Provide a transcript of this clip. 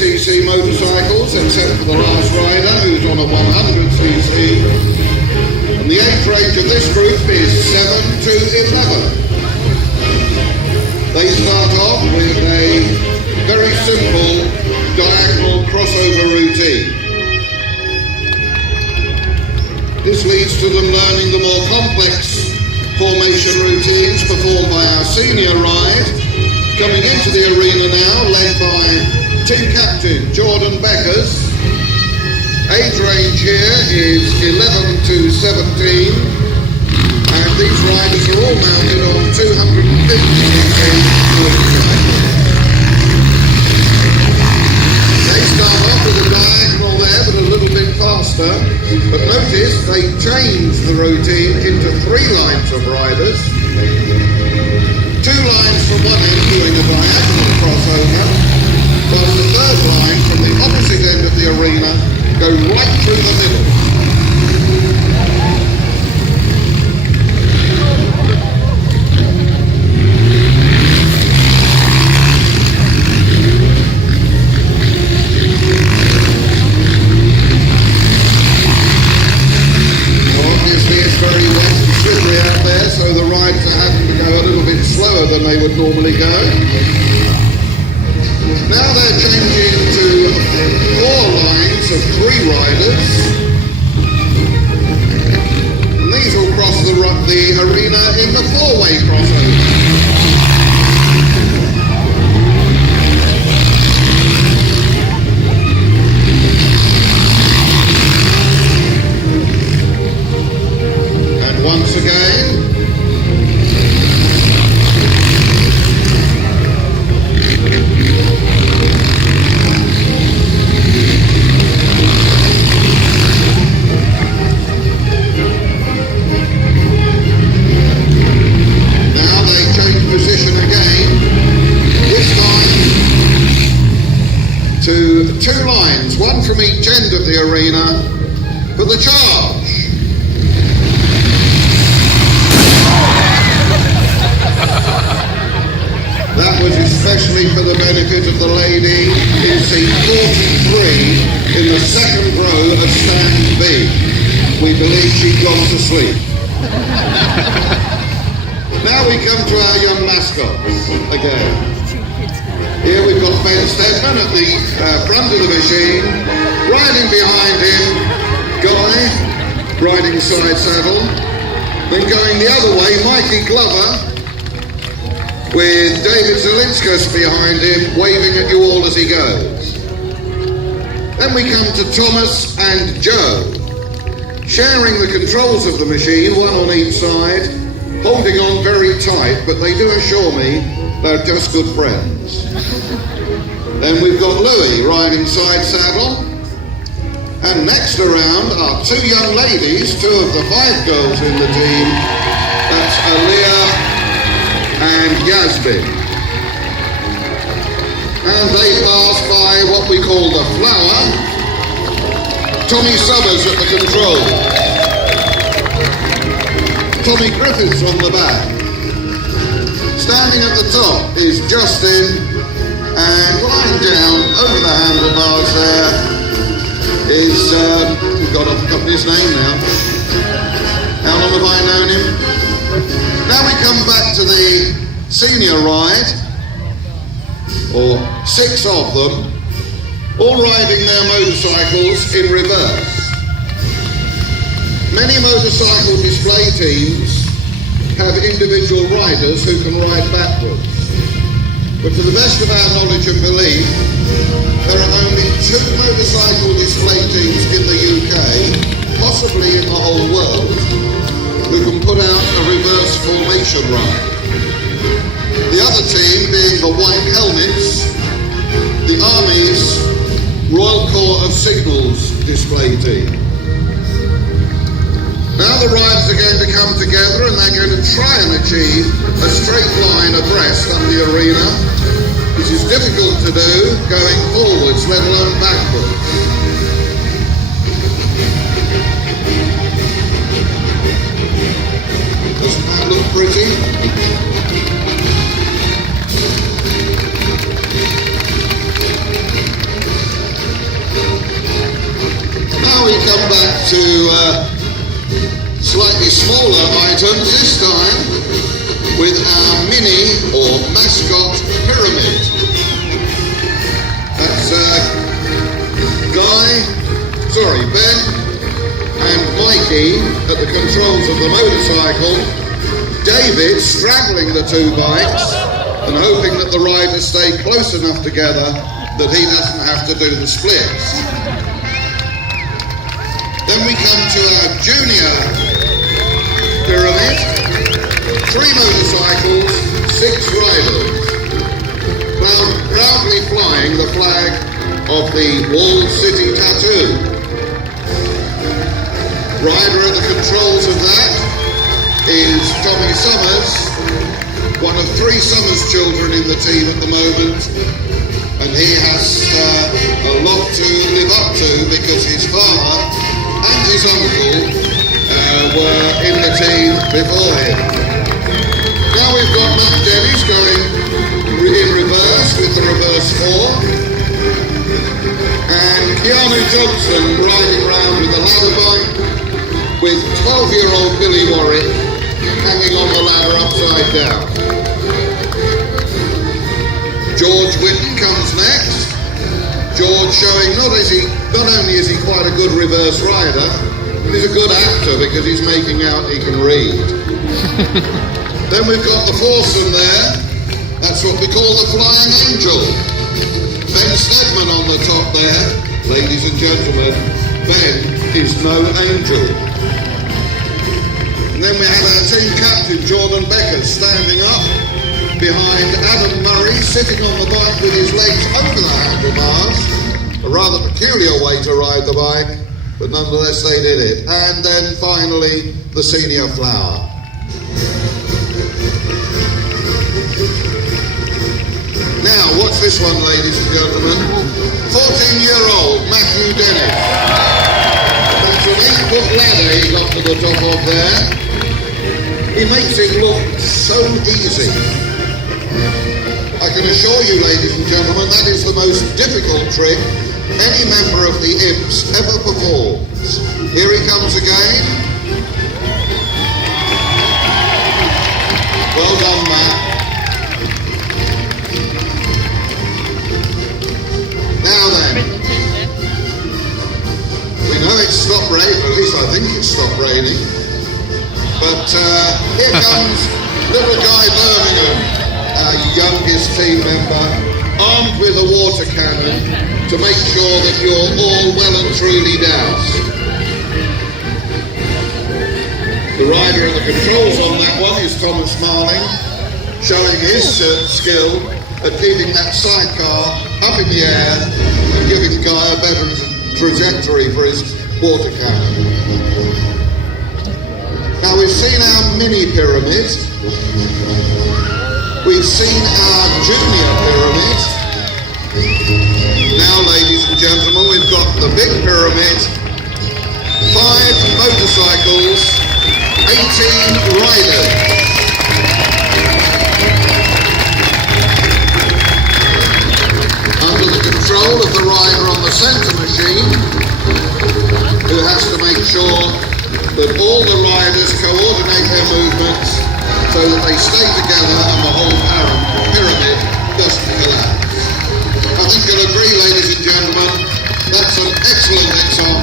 150cc motorcycles, except for the last rider who's on a 100cc. And the age range of this group is 7 to 11. They start off with a very simple diagonal crossover routine. This leads to them learning the more complex formation routines performed by our senior ride. Coming into the arena now, led by team captain Jordan Beckers. Age range here is 11 to 17, and these riders are all mounted on 250cc motorcycles. They start off with a diagonal there, but a little bit faster. But notice they change the routine into 3 lines of riders. 2 lines from one end doing a diagonal crossover, while the third line from the opposite end of the arena go right through the middle. Obviously it's very wet and slippery out there, so the riders are having to go a little bit slower than they would normally go. Now they're changing to 4 lines of 3 riders. And these will cross the arena in the 4-way crossover. And once again, to 2 lines, one from each end of the arena, for the charge. That was especially for the benefit of the lady in seat 43 in the 2nd row of stand B. We believe she'd gone to sleep. Now we come to our young mascots again. Here we've got Ben Stedman at the front of the machine. Riding behind him, Guy, riding side saddle. Then going the other way, Mikey Glover, with David Zelinskas behind him, waving at you all as he goes. Then we come to Thomas and Joe, sharing the controls of the machine, one on each side, holding on very tight, but they do assure me they're just good friends. Then we've got Louis riding side saddle. And next around are 2 young ladies, 2 of the 5 girls in the team. That's Aaliyah and Yasmin. And they pass by what we call the flower. Tommy Summers at the control. Tommy Griffiths on the back. Standing at the top is Justin, and lying down over the handlebars there is, we've got to look up his name now. How long have I known him? Now we come back to the senior ride, or 6 of them, all riding their motorcycles in reverse. Many motorcycle display teams have individual riders who can ride backwards. But to the best of our knowledge and belief, there are only 2 motorcycle display teams in the UK, possibly in the whole world, who can put out a reverse formation ride. The other team being the White Helmets, the Army's Royal Corps of Signals display team. Now the rides are going to come together and they're going to try and achieve a straight line abreast up the arena, which is difficult to do going forwards, let alone backwards. Doesn't that look pretty? to slightly smaller items, this time with our mini or mascot pyramid. That's Ben and Mikey at the controls of the motorcycle, David straddling the two bikes and hoping that the riders stay close enough together that he doesn't have to do the splits. Then we come to our junior pyramid, 3 motorcycles, 6 riders, proudly flying the flag of the Walled City Tattoo. Rider at the controls of that is Tommy Summers, one of 3 Summers children in the team at the moment, and he has a lot to live up to because his father and his uncle were in the team before him. Now we've got Matt Dennis going in reverse with the reverse 4, and Keanu Johnson riding around with a ladder bike with 12-year-old Billy Warwick hanging on the ladder upside down. George Whitten comes next. George showing not only is he quite a good reverse rider, but he's a good actor because he's making out he can read. Then we've got the foursome there. That's what we call the Flying Angel. Ben Stedman on the top there. Ladies and gentlemen, Ben is no angel. And then we have our team captain, Jordan Becker, standing up behind Adam Murray, sitting on the bike with his legs over the handlebars. A rather peculiar way to ride the bike, but nonetheless they did it. And then finally, the senior flower. Now, what's this one, ladies and gentlemen? 14-year-old Matthew Dennis. That's an 8-foot ladder he got to the top of there. He makes it look so easy. I can assure you, ladies and gentlemen, that is the most difficult trick any member of the Imps ever performs. Here he comes again. Well done, Matt. Now then, we know it's stopped raining, at least I think it's stopped raining. But here comes little Guy Birmingham, our youngest team member, armed with a water cannon to make sure that you're all well and truly doused. The rider at the controls on that one is Thomas Marling, showing his skill at keeping that sidecar up in the air and giving Guy a better trajectory for his water cannon. Now we've seen our mini pyramid, we've seen our junior pyramid. Now, ladies and gentlemen, we've got the big pyramid, 5 motorcycles, 18 riders. Under the control of the rider on the centre machine, who has to make sure that all the riders coordinate their movements so that they stay together and the whole pyramid doesn't collapse. I think you'll agree, ladies and gentlemen, that's an excellent example.